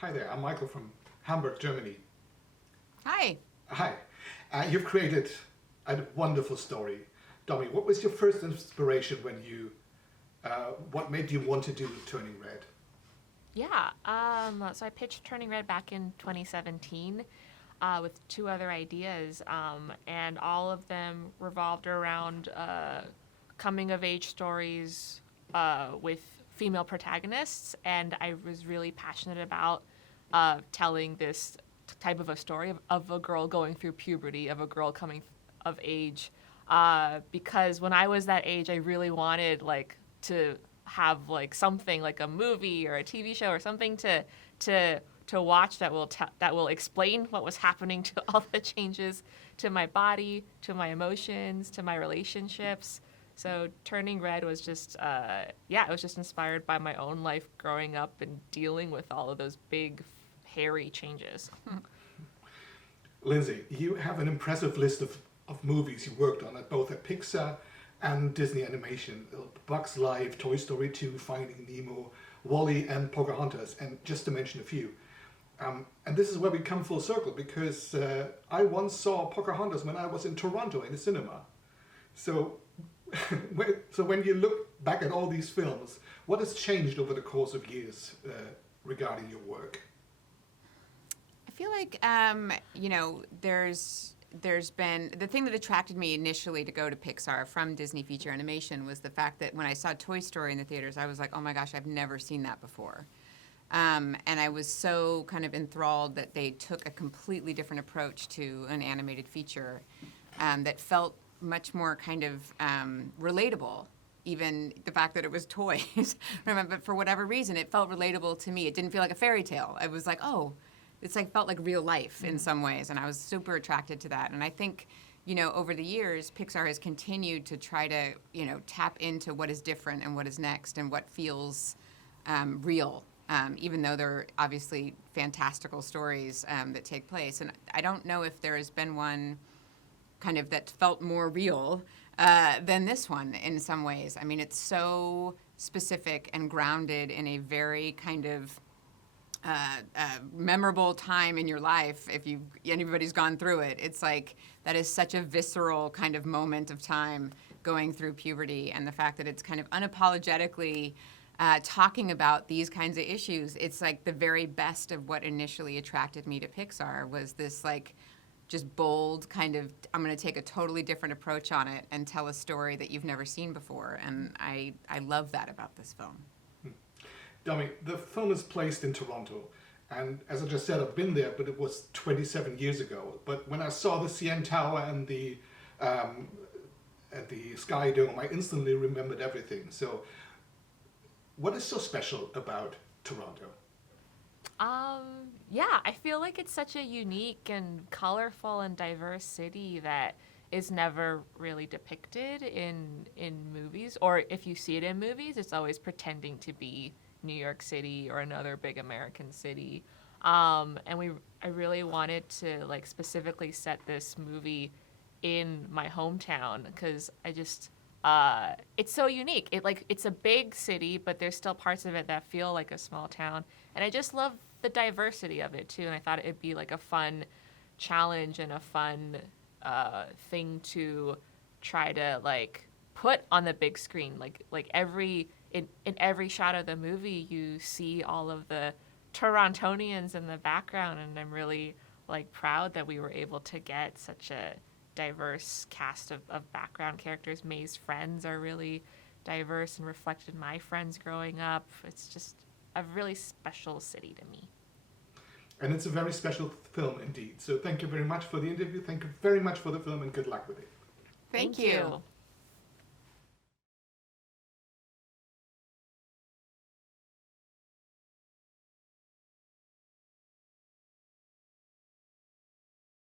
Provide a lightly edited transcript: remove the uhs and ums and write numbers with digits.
Hi there, I'm Michael from Hamburg, Germany. Hi. Hi. You've created a wonderful story. Domee, what was your first inspiration when what made you want to do Turning Red? Yeah, so I pitched Turning Red back in 2017 with two other ideas, and all of them revolved around coming of age stories with female protagonists, and I was really passionate about telling this type of a story of a girl going through puberty, of a girl coming of age, because when I was that age, I really wanted to have something like a movie or a TV show or something to watch that will explain what was happening to all the changes to my body, to my emotions, to my relationships. So Turning Red was just it was just inspired by my own life growing up and dealing with all of those big hairy changes. Lindsey, you have an impressive list of movies you worked on both at Pixar and Disney Animation. Bugs Life, Toy Story 2, Finding Nemo, WALL-E and Pocahontas, and just to mention a few. And this is where we come full circle, because I once saw Pocahontas when I was in Toronto in a cinema. So, so when you look back at all these films, what has changed over the course of years regarding your work? I feel like, there's been, the thing that attracted me initially to go to Pixar from Disney Feature Animation was the fact that when I saw Toy Story in the theaters, I was like, oh my gosh, I've never seen that before. And I was so kind of enthralled that they took a completely different approach to an animated feature that felt much more kind of relatable. Even the fact that it was toys, but for whatever reason, it felt relatable to me. It didn't feel like a fairy tale. It was like, oh, it's felt like real life in some ways, and I was super attracted to that. And I think, over the years, Pixar has continued to try to, tap into what is different and what is next and what feels real, even though they're obviously fantastical stories that take place. And I don't know if there has been one kind of that felt more real than this one in some ways. I mean, it's so specific and grounded in a very kind of memorable time in your life. If anybody's gone through it, it's like that is such a visceral kind of moment of time going through puberty, and the fact that it's kind of unapologetically talking about these kinds of issues. It's like the very best of what initially attracted me to Pixar was this just bold kind of, I'm going to take a totally different approach on it and tell a story that you've never seen before, and I love that about this film. Domee, the film is placed in Toronto, and as I just said, I've been there, but it was 27 years ago. But when I saw the CN Tower and the Sky Dome, I instantly remembered everything. So, what is so special about Toronto? I feel like it's such a unique and colorful and diverse city that is never really depicted in movies, or if you see it in movies, it's always pretending to be New York City or another big American city. And I really wanted to specifically set this movie in my hometown, because I just it's so unique. It's a big city, but there's still parts of it that feel like a small town, and I just love the diversity of it too. And I thought it'd be a fun challenge and a fun thing to try to put on the big screen. In every shot of the movie, you see all of the Torontonians in the background, and I'm really proud that we were able to get such a diverse cast of background characters. May's friends are really diverse and reflected my friends growing up. It's just a really special city to me. And it's a very special film indeed. So thank you very much for the interview. Thank you very much for the film, and good luck with it. Thank you.